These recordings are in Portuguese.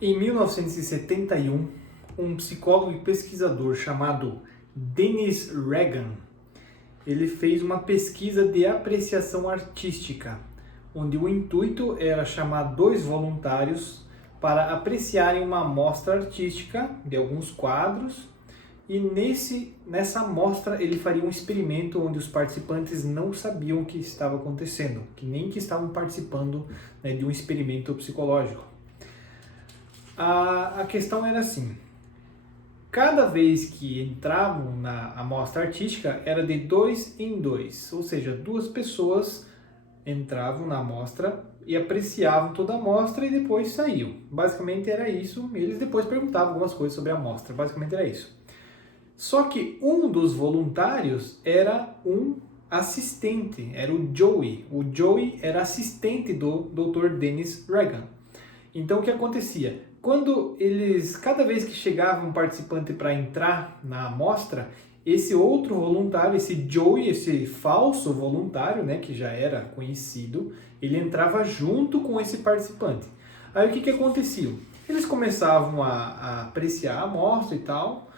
Em 1971, um psicólogo e pesquisador chamado Dennis Regan, ele fez uma pesquisa de apreciação artística, onde o intuito era chamar dois voluntários para apreciarem uma amostra artística de alguns quadros, e nessa amostra ele faria um experimento onde os participantes não sabiam o que estava acontecendo, que nem que estavam participando, né, de um experimento psicológico. A questão era assim: cada vez que entravam na amostra artística era de 2 em 2, ou seja, duas pessoas entravam na amostra e apreciavam toda a amostra e depois saíam. Basicamente era isso. Eles depois perguntavam algumas coisas sobre a amostra, basicamente era isso. Só que um dos voluntários era um assistente, era o Joey. O Joey era assistente do Dr. Dennis Regan. Então o que acontecia? Cada vez que chegava um participante para entrar na amostra, esse outro voluntário, esse Joey, esse falso voluntário, né, que já era conhecido, ele entrava junto com esse participante. Aí o que acontecia? Eles começavam a apreciar a amostra e tal,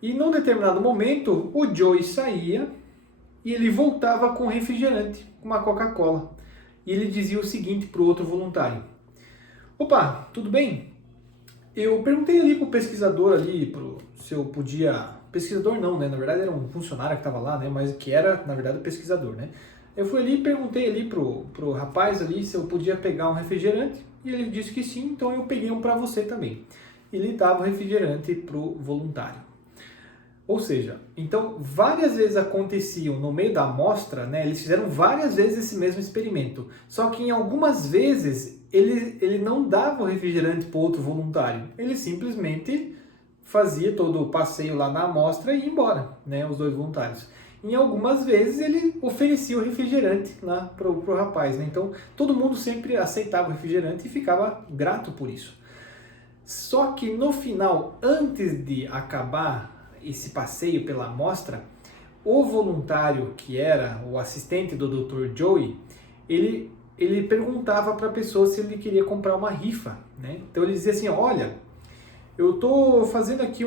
e num determinado momento o Joey saía e ele voltava com refrigerante, com uma Coca-Cola. E ele dizia o seguinte para o outro voluntário: opa, tudo bem? Eu perguntei ali pro pesquisador ali, se eu podia... Pesquisador não, né? Na verdade era um funcionário que estava lá, né? Mas que era, na verdade, o pesquisador, né? Eu fui ali e perguntei ali pro rapaz ali se eu podia pegar um refrigerante, e ele disse que sim, então eu peguei um para você também. Ele dava o refrigerante pro voluntário. Ou seja, então várias vezes aconteciam no meio da amostra, né? Eles fizeram várias vezes esse mesmo experimento, só que em algumas vezes ele não dava o refrigerante para o outro voluntário, ele simplesmente fazia todo o passeio lá na amostra e ia embora, né? Os dois voluntários. Em algumas vezes ele oferecia o refrigerante lá pro rapaz, né? Então todo mundo sempre aceitava o refrigerante e ficava grato por isso. Só que no final, antes de acabar esse passeio pela amostra, o voluntário, que era o assistente do Dr. Joey, ele perguntava para a pessoa se ele queria comprar uma rifa, né? Então ele dizia assim: olha, eu tô fazendo aqui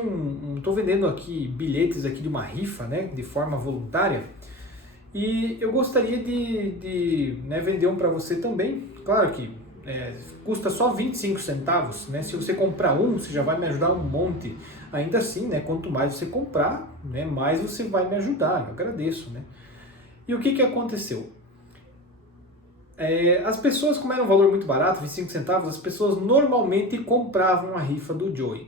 tô vendendo aqui bilhetes aqui de uma rifa, né, de forma voluntária, e eu gostaria de né, vender um para você também. Claro que custa só 25 centavos, né? Se você comprar um, você já vai me ajudar um monte. Ainda assim, né, quanto mais você comprar, né, mais você vai me ajudar. Eu agradeço, né? E o que aconteceu? As pessoas, como era um valor muito barato, 25 centavos, as pessoas normalmente compravam a rifa do Joey.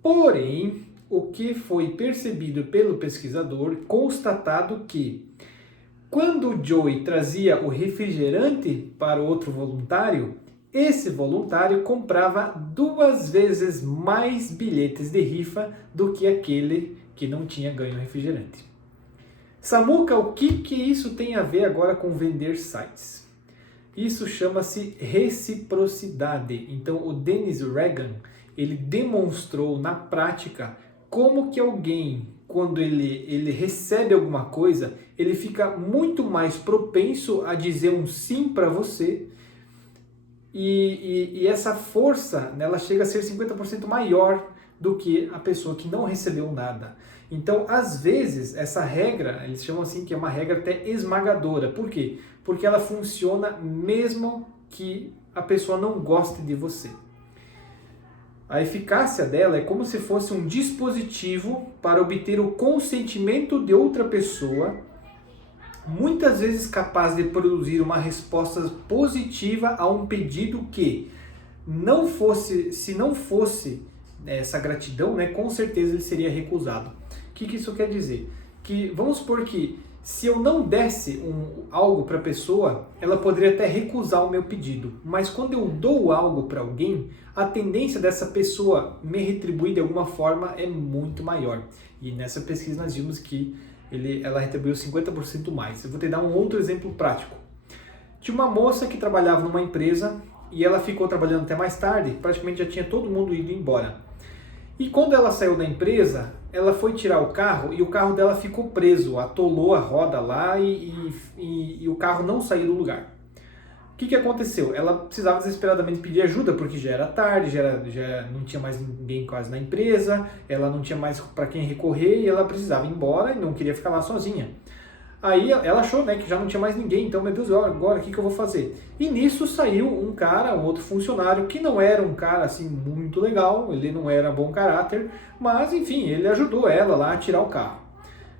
Porém, o que foi percebido pelo pesquisador, constatado que quando o Joey trazia o refrigerante para o outro voluntário, esse voluntário comprava 2 vezes mais bilhetes de rifa do que aquele que não tinha ganho o refrigerante. Samuca, o que isso tem a ver agora com vender sites? Isso chama-se reciprocidade. Então, o Dennis Regan, ele demonstrou na prática como que alguém, quando ele recebe alguma coisa, ele fica muito mais propenso a dizer um sim para você, e essa força, né, ela chega a ser 50% maior do que a pessoa que não recebeu nada. Então, às vezes, essa regra, eles chamam assim que é uma regra até esmagadora. Por quê? Porque ela funciona mesmo que a pessoa não goste de você. A eficácia dela é como se fosse um dispositivo para obter o consentimento de outra pessoa, muitas vezes capaz de produzir uma resposta positiva a um pedido que se não fosse essa gratidão, né, com certeza ele seria recusado. O que isso quer dizer? Que vamos supor que se eu não desse algo para a pessoa, ela poderia até recusar o meu pedido. Mas quando eu dou algo para alguém, a tendência dessa pessoa me retribuir de alguma forma é muito maior. E nessa pesquisa nós vimos que ela retribuiu 50% mais. Eu vou te dar um outro exemplo prático. Tinha uma moça que trabalhava numa empresa e ela ficou trabalhando até mais tarde, praticamente já tinha todo mundo ido embora. E quando ela saiu da empresa, ela foi tirar o carro e o carro dela ficou preso, atolou a roda lá e o carro não saiu do lugar. que aconteceu? Ela precisava desesperadamente pedir ajuda, porque já era tarde, já não tinha mais ninguém quase na empresa, ela não tinha mais para quem recorrer e ela precisava ir embora e não queria ficar lá sozinha. Aí ela achou, né, que já não tinha mais ninguém, então, meu Deus, agora o que eu vou fazer? E nisso saiu um cara, um outro funcionário, que não era um cara assim muito legal, ele não era bom caráter, mas enfim, ele ajudou ela lá a tirar o carro.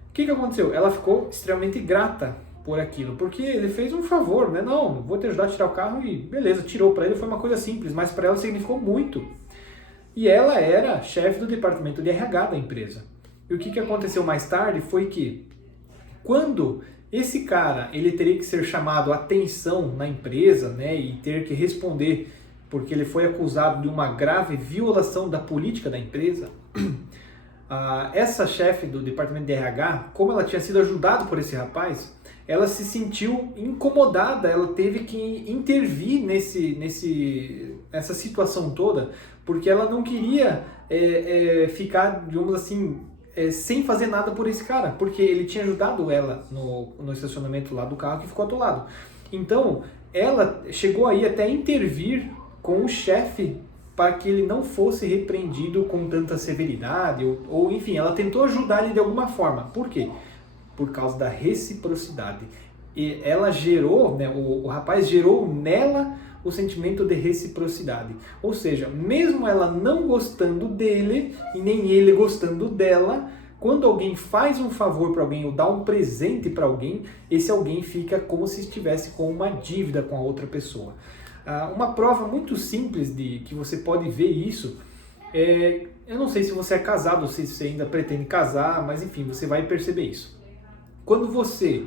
O que aconteceu? Ela ficou extremamente grata por aquilo, porque ele fez um favor, né? Não, vou te ajudar a tirar o carro e beleza, tirou. Para ele foi uma coisa simples, mas para ela significou muito. E ela era chefe do departamento de RH da empresa. E o que aconteceu mais tarde foi que quando esse cara ele teria que ser chamado a atenção na empresa, né, e ter que responder porque ele foi acusado de uma grave violação da política da empresa, essa chefe do departamento de RH, como ela tinha sido ajudada por esse rapaz, ela se sentiu incomodada, ela teve que intervir nessa situação toda, porque ela não queria ficar, digamos assim, sem fazer nada por esse cara, porque ele tinha ajudado ela no estacionamento lá do carro que ficou atolado. Então, ela chegou aí até a intervir com o chefe para que ele não fosse repreendido com tanta severidade, ou enfim, ela tentou ajudar ele de alguma forma. Por quê? Por causa da reciprocidade. E ela gerou, né, o rapaz gerou nela o sentimento de reciprocidade. Ou seja, mesmo ela não gostando dele e nem ele gostando dela, quando alguém faz um favor para alguém ou dá um presente para alguém, esse alguém fica como se estivesse com uma dívida com a outra pessoa. Uma prova muito simples de que você pode ver isso eu não sei se você é casado ou se você ainda pretende casar, mas enfim, você vai perceber isso. Quando você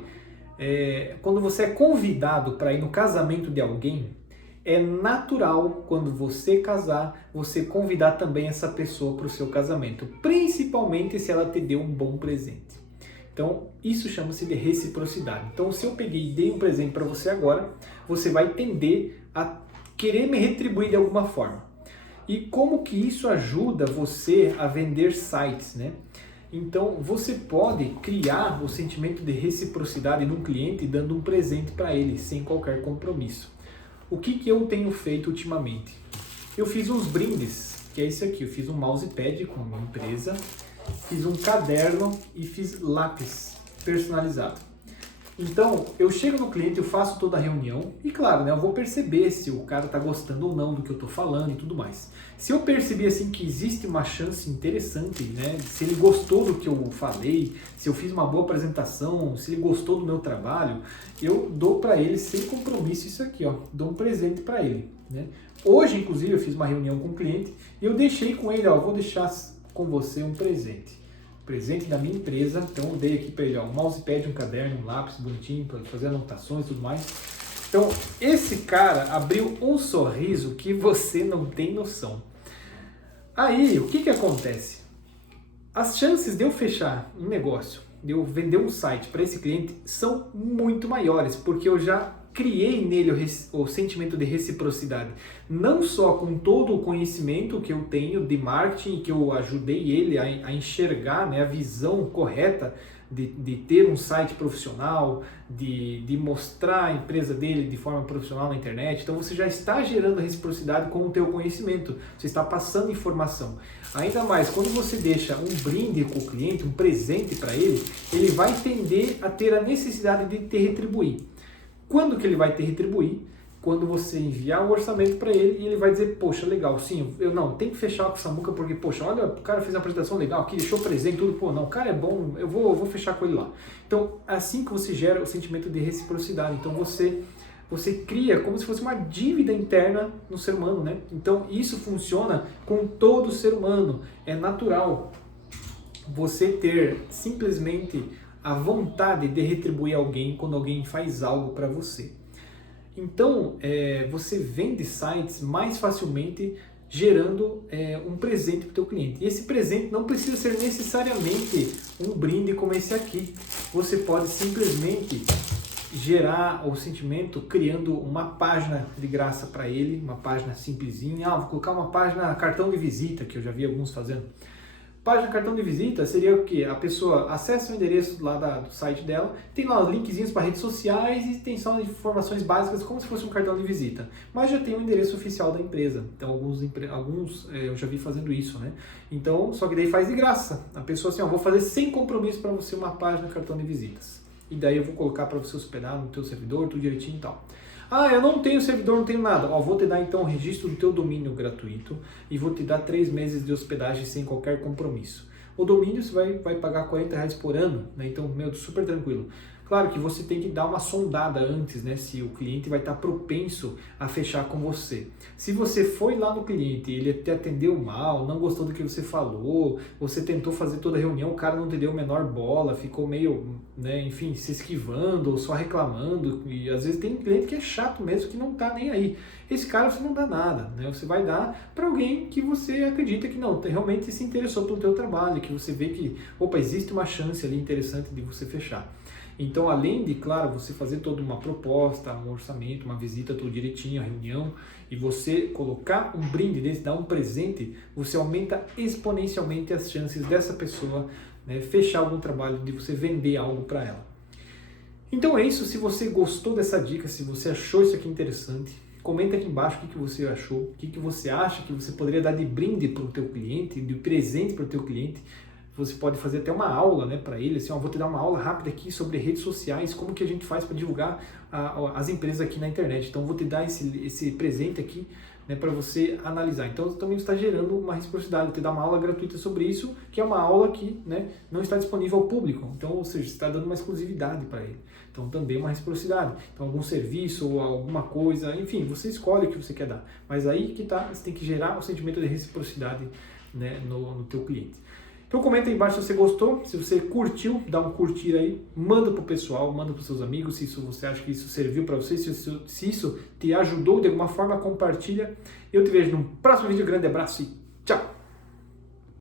é convidado para ir no casamento de alguém, é natural, quando você casar, você convidar também essa pessoa para o seu casamento, principalmente se ela te deu um bom presente. Então, isso chama-se de reciprocidade. Então, se eu peguei e dei um presente para você agora, você vai tender a querer me retribuir de alguma forma. E como que isso ajuda você a vender sites, né? Então, você pode criar o sentimento de reciprocidade num cliente dando um presente para ele, sem qualquer compromisso. O que eu tenho feito ultimamente? Eu fiz uns brindes, que é isso aqui. Eu fiz um mousepad com uma empresa, fiz um caderno e fiz lápis personalizado. Então, eu chego no cliente, eu faço toda a reunião e, claro, né, eu vou perceber se o cara está gostando ou não do que eu estou falando e tudo mais. Se eu perceber assim que existe uma chance interessante, né, se ele gostou do que eu falei, se eu fiz uma boa apresentação, se ele gostou do meu trabalho, eu dou para ele sem compromisso isso aqui, ó, dou um presente para ele, né? Hoje, inclusive, eu fiz uma reunião com o cliente e eu deixei com ele, ó, vou deixar com você um presente da minha empresa. Então eu dei aqui para ele, ó, um mousepad, um caderno, um lápis bonitinho para fazer anotações e tudo mais. Então esse cara abriu um sorriso que você não tem noção. Aí o que acontece? As chances de eu fechar um negócio, de eu vender um site para esse cliente são muito maiores, porque eu já criei nele o sentimento de reciprocidade, não só com todo o conhecimento que eu tenho de marketing, que eu ajudei ele a enxergar, né, a visão correta de ter um site profissional, de mostrar a empresa dele de forma profissional na internet. Então você já está gerando reciprocidade com o teu conhecimento, você está passando informação. Ainda mais, quando você deixa um brinde com o cliente, um presente para ele, ele vai tender a ter a necessidade de te retribuir. Quando que ele vai te retribuir? Quando você enviar o orçamento para ele e ele vai dizer, poxa, legal, sim, eu não, tem que fechar com essa muca porque, poxa, olha, o cara fez uma apresentação legal aqui, deixou presente, tudo, pô, não, o cara é bom, eu vou fechar com ele lá. Então, assim que você gera o sentimento de reciprocidade, então você cria como se fosse uma dívida interna no ser humano, né? Então, isso funciona com todo ser humano, é natural você ter simplesmente a vontade de retribuir alguém quando alguém faz algo para você. Então, você vende sites mais facilmente gerando um presente para o teu cliente. E esse presente não precisa ser necessariamente um brinde como esse aqui. Você pode simplesmente gerar o sentimento criando uma página de graça para ele, uma página simplesinha. Vou colocar uma página cartão de visita, que eu já vi alguns fazendo. Página cartão de visita seria o quê? A pessoa acessa o endereço lá do site dela, tem lá os linkzinhos para redes sociais e tem só informações básicas como se fosse um cartão de visita. Mas já tem o endereço oficial da empresa. Então alguns eu já vi fazendo isso, né? Então, só que daí faz de graça. A pessoa assim, ó, vou fazer sem compromisso para você uma página cartão de visitas. E daí eu vou colocar para você hospedar no teu servidor, tudo direitinho e tal. Ah, eu não tenho servidor, não tenho nada. Ó, vou te dar então o registro do teu domínio gratuito e vou te dar 3 meses de hospedagem sem qualquer compromisso. O domínio você vai pagar R$40 por ano, né? Então, meu, super tranquilo. Claro que você tem que dar uma sondada antes, né? Se o cliente vai estar propenso a fechar com você. Se você foi lá no cliente, ele te atendeu mal, não gostou do que você falou, você tentou fazer toda a reunião, o cara não te deu a menor bola, ficou meio, né, enfim, se esquivando ou só reclamando. E às vezes tem cliente que é chato mesmo, que não tá nem aí. Esse cara você não dá nada, né? Você vai dar para alguém que você acredita que não, realmente se interessou pelo teu trabalho, que você vê que, opa, existe uma chance ali interessante de você fechar. Então, além de, claro, você fazer toda uma proposta, um orçamento, uma visita tudo direitinho, a reunião, e você colocar um brinde desse, dar um presente, você aumenta exponencialmente as chances dessa pessoa, né, fechar algum trabalho, de você vender algo para ela. Então é isso. Se você gostou dessa dica, se você achou isso aqui interessante, comenta aqui embaixo o que você achou, o que você acha que você poderia dar de brinde para o teu cliente, de presente para o teu cliente. Você pode fazer até uma aula, né, para ele, assim, ó, vou te dar uma aula rápida aqui sobre redes sociais, como que a gente faz para divulgar as empresas aqui na internet. Então, vou te dar esse presente aqui, né, para você analisar. Então, também está gerando uma reciprocidade, te dar uma aula gratuita sobre isso, que é uma aula que, né, não está disponível ao público. Então, ou seja, você está dando uma exclusividade para ele. Então, também uma reciprocidade. Então, algum serviço ou alguma coisa, enfim, você escolhe o que você quer dar. Mas aí que tá, você tem que gerar o sentimento de reciprocidade, né, no teu cliente. Então comenta aí embaixo se você gostou, se você curtiu, dá um curtir aí, manda pro pessoal, manda pros seus amigos, se isso você acha que isso serviu para você, se isso te ajudou de alguma forma, compartilha. Eu te vejo no próximo vídeo, grande abraço e tchau!